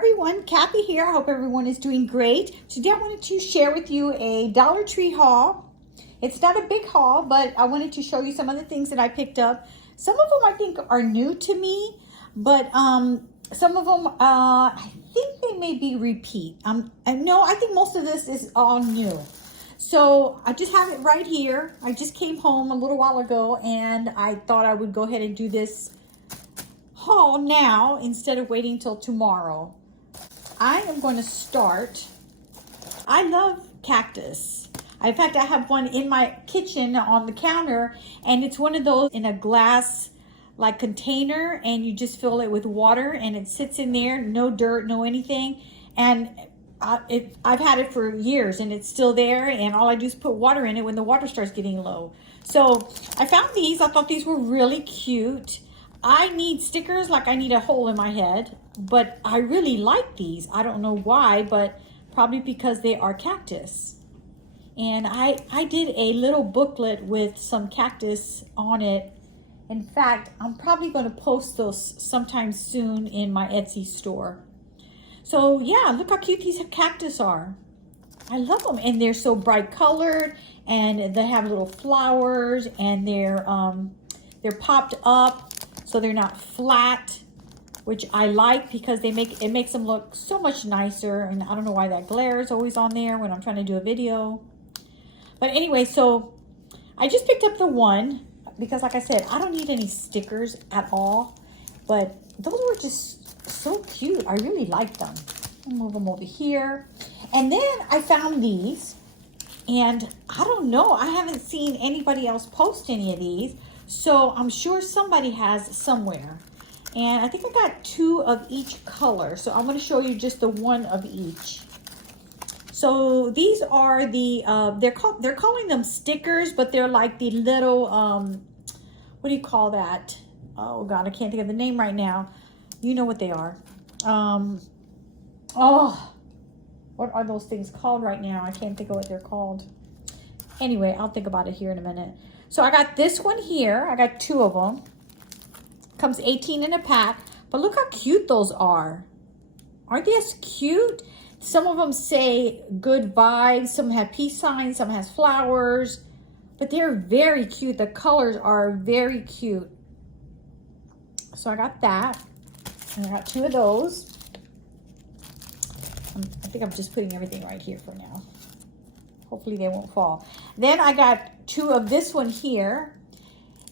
everyone, Kathy here. I hope everyone is doing great. Today I wanted to share with you a Dollar Tree haul. It's not a big haul, but I wanted to show you some of the things that I picked up. Some of them I think are new to me, but some of them I think they may be repeat. No, I think most of this is all new. So I just have it right here. I just came home a little while ago and I thought I would go ahead and do this haul now instead of waiting till tomorrow. I am going to start. I love cactus. In fact, I have one in my kitchen on the counter, and it's one of those in a glass like container, and you just fill it with water and it sits in there, no dirt, no anything. And I've had it for years and it's still there, and all I do is put water in it when the water starts getting low. So I found these. I thought these were really cute. I need stickers like I need a hole in my head, but I really like these. I don't know why, but probably because they are cactus. And I did a little booklet with some cactus on it. In fact, I'm probably going to post those sometime soon in my Etsy store. So yeah, look how cute these cactus are. I love them, and they're so bright colored, and they have little flowers, and they're popped up, so they're not flat, which I like because it makes them look so much nicer. And I don't know why that glare is always on there when I'm trying to do a video. But anyway, so I just picked up the one because, like I said, I don't need any stickers at all. But those were just so cute. I really like them. I'll move them over here. And then I found these. And I don't know. I haven't seen anybody else post any of these. So I'm sure somebody has somewhere. And I think I got 2 of each color. So I'm going to show you just the one of each. So these are the, they're calling them stickers, but they're like the little, what do you call that? Oh God, I can't think of the name right now. You know what they are. Oh, what are those things called right now? I can't think of what they're called. Anyway, I'll think about it here in a minute. So I got this one here. I got 2 of them. Comes 18 in a pack. But look how cute those are. Aren't they as cute? Some of them say good vibes. Some have peace signs. Some has flowers. But they're very cute. The colors are very cute. So I got that. And I got 2 of those. I think I'm just putting everything right here for now. Hopefully they won't fall. Then I got 2 of this one here.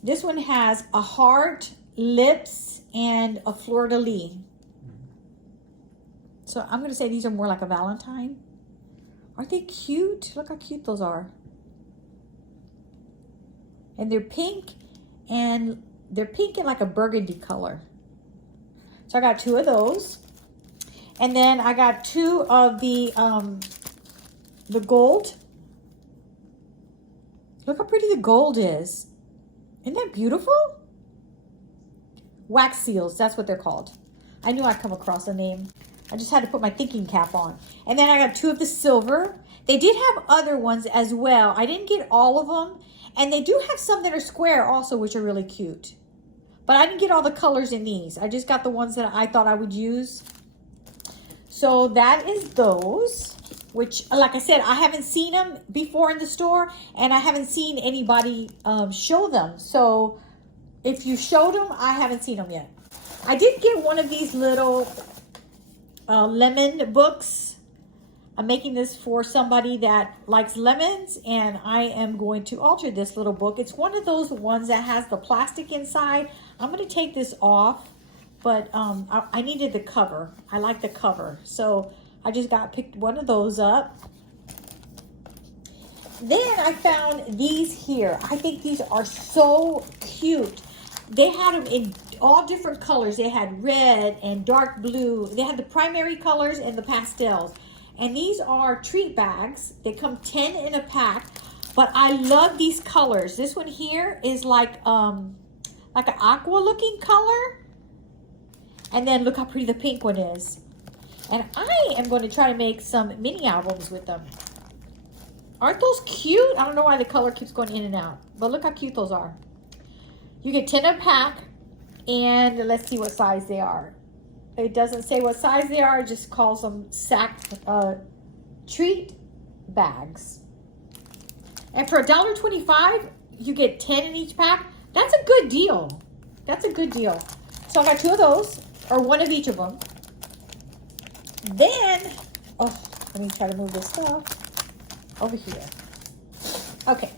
This one has a heart, lips, and a fleur-de-lis. So I'm going to say these are more like a Valentine. Aren't they cute? Look how cute those are. And they're pink, and they're pink in like a burgundy color. So I got 2 of those. And then I got 2 of the gold. Look how pretty the gold is. Isn't that beautiful? Wax seals, that's what they're called. I knew I'd come across the name. I just had to put my thinking cap on. And then I got 2 of the silver. They did have other ones as well. I didn't get all of them. And they do have some that are square also, which are really cute. But I didn't get all the colors in these. I just got the ones that I thought I would use. So that is those, which, like I said, I haven't seen them before in the store, and I haven't seen anybody show them. So if you showed them, I haven't seen them yet. I did get one of these little lemon books. I'm making this for somebody that likes lemons, and I am going to alter this little book. It's one of those ones that has the plastic inside. I'm going to take this off, but I needed the cover. I like the cover, so I just picked one of those up. Then I found these here. I think these are so cute. They had them in all different colors. They had red and dark blue. They had the primary colors and the pastels. And these are treat bags. They come 10 in a pack. But I love these colors. This one here is like an aqua looking color. And then look how pretty the pink one is. And I am going to try to make some mini albums with them. Aren't those cute? I don't know why the color keeps going in and out. But look how cute those are. You get 10 a pack. And let's see what size they are. It doesn't say what size they are. It just calls them sack treat bags. And for $1.25, you get 10 in each pack. That's a good deal. That's a good deal. So I got 2 of those, or 1 of each of them. Then, oh, let me try to move this stuff over here. Okay.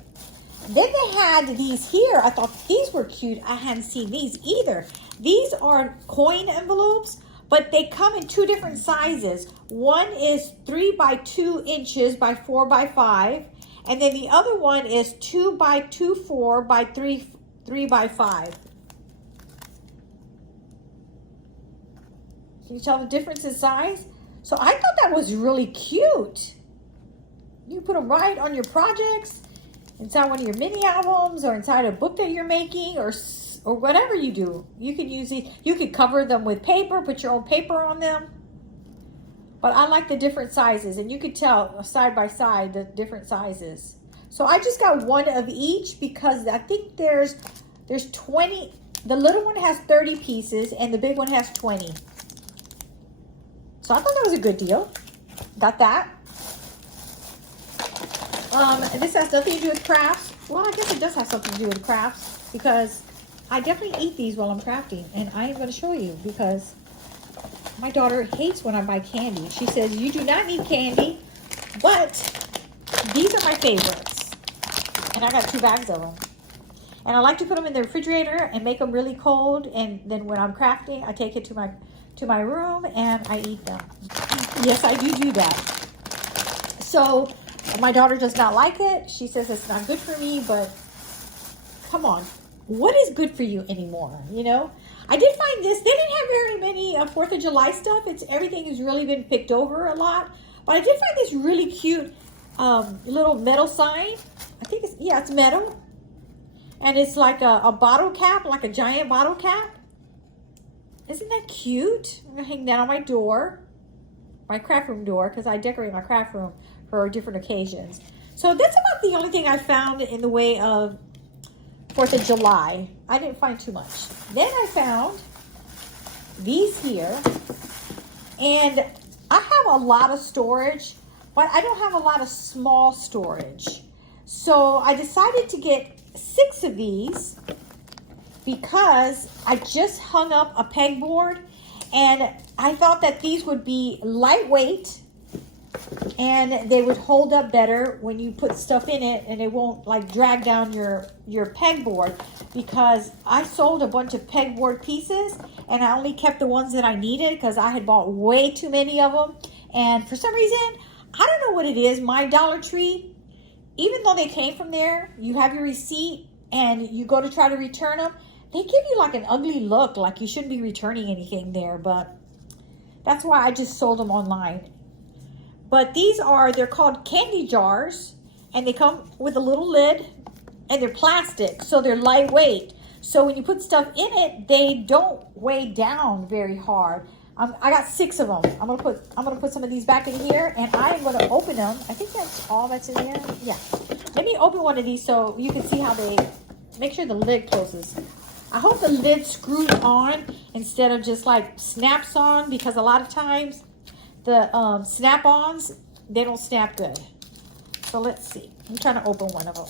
Then they had these here. I thought these were cute. I hadn't seen these either. These are coin envelopes, but they come in 2 different sizes. One is 3 by 2 inches by 4 by 5. And then the other one is 2 by 2.4 by 3 by 5. Can you tell the difference in size? So I thought that was really cute. You put them right on your projects, inside one of your mini albums, or inside a book that you're making, or whatever you do. You can use these. You could cover them with paper, put your own paper on them. But I like the different sizes, and you could tell side by side the different sizes. So I just got 1 of each because I think there's 20. The little one has 30 pieces, and the big one has 20. So I thought that was a good deal. Got that. This has nothing to do with crafts. Well, I guess it does have something to do with crafts because I definitely eat these while I'm crafting, and I am going to show you because my daughter hates when I buy candy. She says, you do not need candy, but these are my favorites. And I got 2 bags of them. And I like to put them in the refrigerator and make them really cold. And then when I'm crafting, I take it to my room and I eat them. Yes, I do that. So my daughter does not like it. She says it's not good for me, but come on. What is good for you anymore, you know? I did find this. They didn't have very many 4th of July stuff. Everything has really been picked over a lot. But I did find this really cute little metal sign. I think it's metal. And it's like a bottle cap, like a giant bottle cap. Isn't that cute? I'm going to hang that on my door, my craft room door, because I decorate my craft room for different occasions. So that's about the only thing I found in the way of 4th of July. I didn't find too much. Then I found these here. And I have a lot of storage, but I don't have a lot of small storage. So I decided to get 6 of these because I just hung up a pegboard and I thought that these would be lightweight and they would hold up better when you put stuff in it, and it won't like drag down your pegboard, because I sold a bunch of pegboard pieces and I only kept the ones that I needed because I had bought way too many of them. And for some reason, I don't know what it is, my Dollar Tree, even though they came from there, you have your receipt and you go to try to return them, they give you like an ugly look, like you shouldn't be returning anything there. But that's why I just sold them online. But they're called candy jars, and they come with a little lid, and they're plastic, so they're lightweight. So when you put stuff in it, they don't weigh down very hard. I got 6 of them. I'm gonna put some of these back in here, and I am gonna open them. I think that's all that's in there. Yeah. Let me open one of these so you can see how they. Make sure the lid closes. I hope the lid screws on instead of just like snaps on, because a lot of times the snap-ons, they don't snap good. So let's see. I'm trying to open one of them.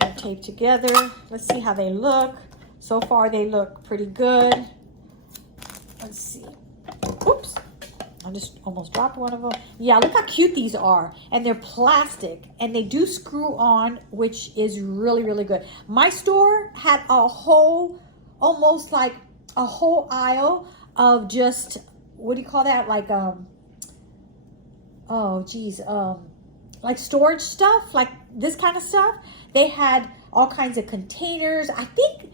They're taped together. Let's see how they look. So far they look pretty good. Let's see. Oops. I just almost dropped one of them. Yeah, look how cute these are. And they're plastic. And they do screw on, which is really, really good. My store had a whole, almost like a whole aisle of just, what do you call that? Like, like storage stuff, like this kind of stuff. They had all kinds of containers. I think,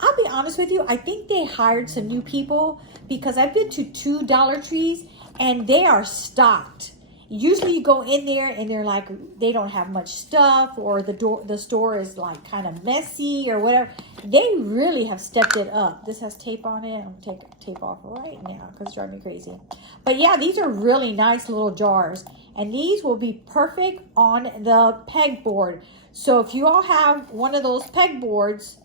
I'll be honest with you, I think they hired some new people, because I've been to 2 Dollar Trees and they are stocked. Usually you go in there and they're like, they don't have much stuff, or the store is like kind of messy or whatever. They really have stepped it up. This has tape on it. I'm gonna take tape off right now because it's driving me crazy. But yeah, these are really nice little jars, and these will be perfect on the pegboard. So if you all have one of those pegboards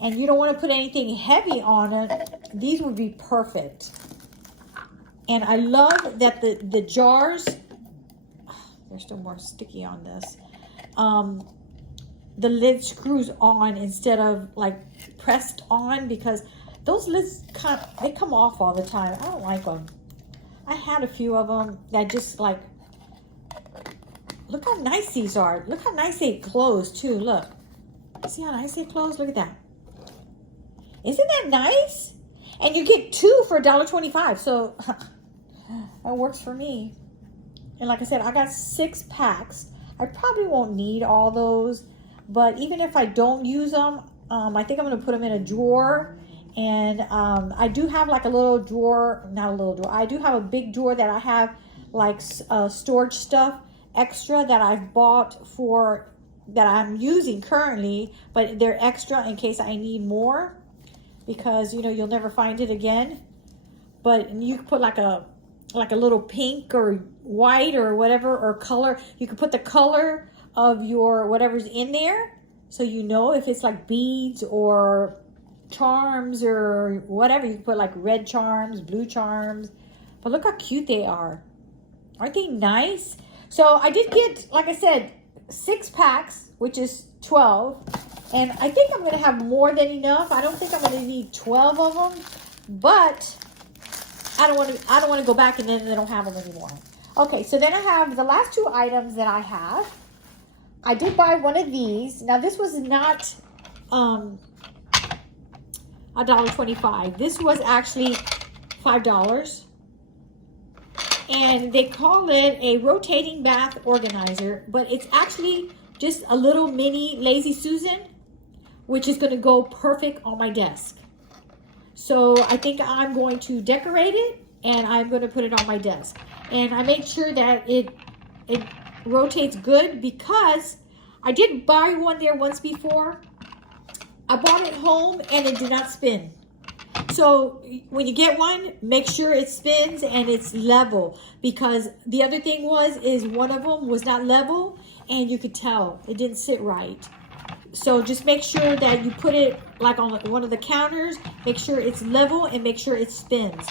and you don't want to put anything heavy on it, these would be perfect. And I love that the jars, there's still more sticky on this. The lid screws on instead of like pressed on, because those lids they come off all the time. I don't like them. I had a few of them that just like, look how nice these are. Look how nice they close too. Look, see how nice they close? Look at that. Isn't that nice? And you get 2 for $1.25. So that works for me. And like I said, I got 6 packs. I probably won't need all those, but even if I don't use them, I think I'm going to put them in a drawer. And I do have like a little drawer, not a little drawer. I do have a big drawer that I have like storage stuff extra that I've bought for, that I'm using currently, but they're extra in case I need more, because you know, you'll never find it again. But you can put like a little pink or white or whatever, or color. You can put the color of your whatever's in there, so you know if it's like beads or charms or whatever. You can put like red charms, blue charms. But look how cute they are. Aren't they nice? So I did get, like I said, 6 packs, which is 12. And I think I'm going to have more than enough. I don't think I'm going to need 12 of them, but I don't want to go back and then they don't have them anymore. Okay, so then I have the last 2 items that I have. I did buy one of these. Now this was not $1.25. This was actually $5. And they call it a rotating bath organizer, but it's actually just a little mini Lazy Susan, which is going to go perfect on my desk. So I think I'm going to decorate it, and I'm going to put it on my desk. And I make sure that it rotates good, because I did buy one there once before. I bought it home and it did not spin. So when you get one, make sure it spins and it's level, because the other thing is one of them was not level, and you could tell it didn't sit right. So just make sure that you put it like on one of the counters, make sure it's level, and make sure it spins.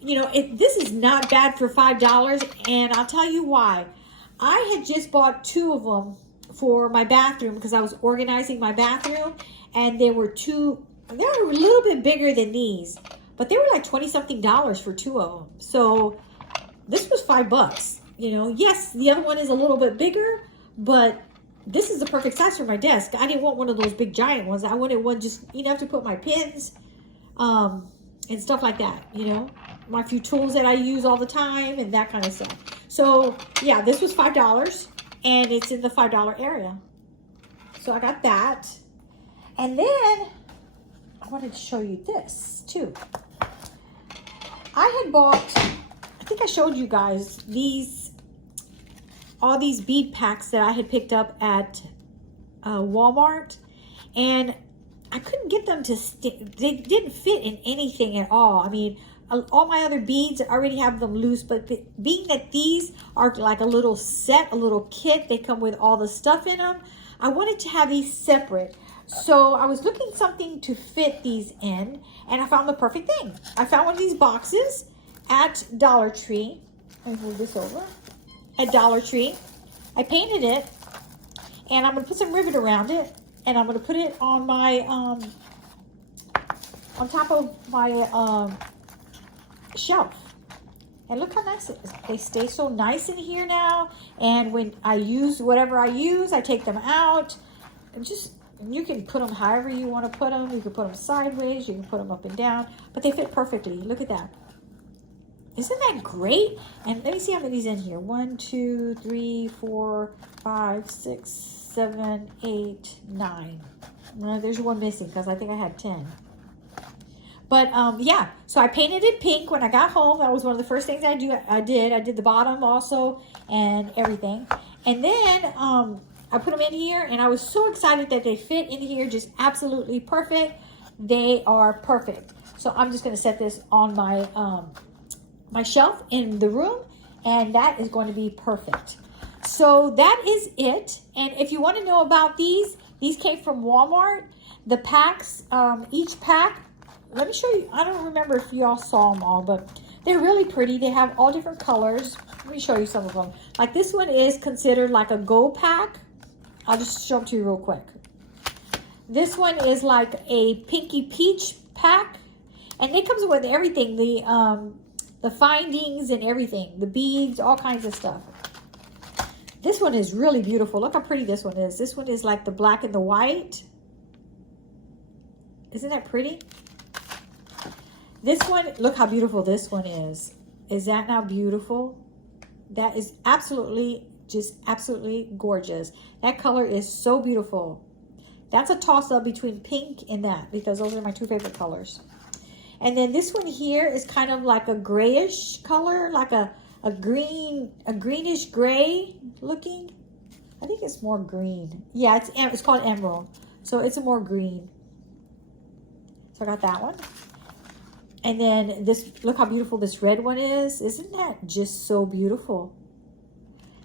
You know, this is not bad for $5, and I'll tell you why. I had just bought 2 of them for my bathroom because I was organizing my bathroom, and they were a little bit bigger than these, but they were like $20-something for 2 of them. So this was $5. You know, yes, the other one is a little bit bigger, but this is the perfect size for my desk. I didn't want one of those big giant ones. I wanted one just enough to put my pens and stuff like that, you know, my few tools that I use all the time and that kind of stuff. So yeah, this was $5, and it's in the $5 area. So I got that. And then I wanted to show you this too. I had bought, I think I showed you guys all these bead packs that I had picked up at Walmart, and I couldn't get them to they didn't fit in anything at all. I mean, all my other beads, I already have them loose, but being that these are like a little set, a little kit, they come with all the stuff in them, I wanted to have these separate. So I was looking something to fit these in, and I found the perfect thing. I found one of these boxes at Dollar Tree. Let me move this over. At Dollar Tree. I painted it, and I'm going to put some rivet around it, and I'm going to put it on my, on top of my shelf. And look how nice it is. They stay so nice in here now, and when I use whatever I use, I take them out, and just, you can put them however you want to put them. You can put them sideways, you can put them up and down, but they fit perfectly. Look at that. Isn't that great? And let me see how many's in here. 1, 2, 3, 4, 5, 6, 7, 8, 9. No, there's one missing because I think I had 10. But yeah, so I painted it pink when I got home. That was one of the first things I did. I did the bottom also and everything. And then I put them in here, and I was so excited that they fit in here just absolutely perfect. They are perfect. So I'm just going to set this on my my shelf in the room, and that is going to be perfect. So that is it. And if you want to know about these came from Walmart. The packs, each pack, let me show you. I don't remember if you all saw them all, but they're really pretty. They have all different colors. Let me show you some of them. Like this one is considered like a gold pack. I'll just show them to you real quick. This one is like a pinky peach pack, and it comes with everything, the findings and everything, the beads, all kinds of stuff. This one is really beautiful. Look how pretty this one is. This one is like the black and the white. Isn't that pretty? This one, look how beautiful this one is. Is that not beautiful? That is absolutely, just absolutely gorgeous. That color is so beautiful. That's a toss-up between pink and that, because those are my two favorite colors. And then this one here is kind of like a grayish color, like a greenish gray looking. I think it's more green. Yeah, it's called emerald. So it's a more green. So I got that one. And then this, look how beautiful this red one is. Isn't that just so beautiful?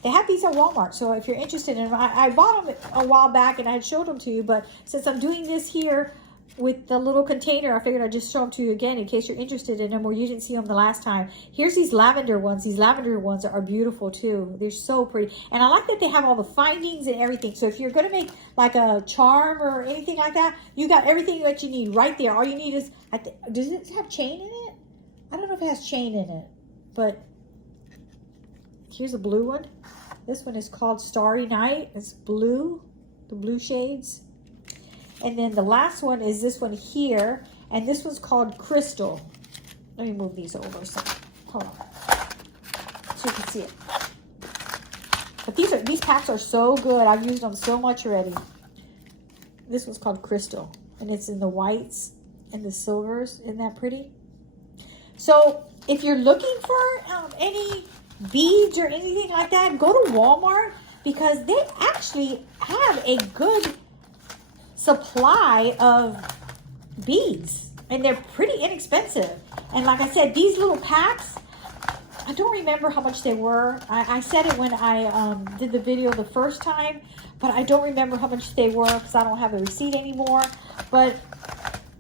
They have these at Walmart, so if you're interested in them, I bought them a while back and I had showed them to you, but since I'm doing this here with the little container, I figured I'd just show them to you again in case you're interested in them or you didn't see them the last time. Here's these lavender ones. These lavender ones are beautiful too. They're so pretty. And I like that they have all the findings and everything. So if you're going to make like a charm or anything like that, you got everything that you need right there. All you need is, does it have chain in it? I don't know if it has chain in it, but here's a blue one. This one is called Starry Night. It's blue, the blue shades. And then the last one is this one here. And this one's called Crystal. Let me move these over. So, hold on. So you can see it. But these packs are so good. I've used them so much already. This one's called Crystal. And it's in the whites and the silvers. Isn't that pretty? So if you're looking for any beads or anything like that, go to Walmart, because they actually have a good supply of beads, and they're pretty inexpensive. And like I said, these little packs, I don't remember how much they were. I said it when I did the video the first time, but I don't remember how much they were because I don't have a receipt anymore. But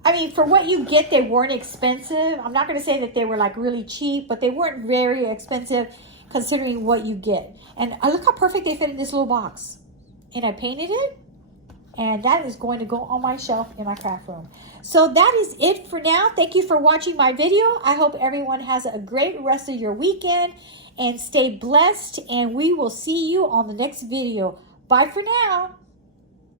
I mean, for what you get, they weren't expensive. I'm not going to say that they were like really cheap, but they weren't very expensive considering what you get. And look how perfect they fit in this little box. And I painted it, and that is going to go on my shelf in my craft room. So that is it for now. Thank you for watching my video. I hope everyone has a great rest of your weekend, and stay blessed, and we will see you on the next video. Bye for now.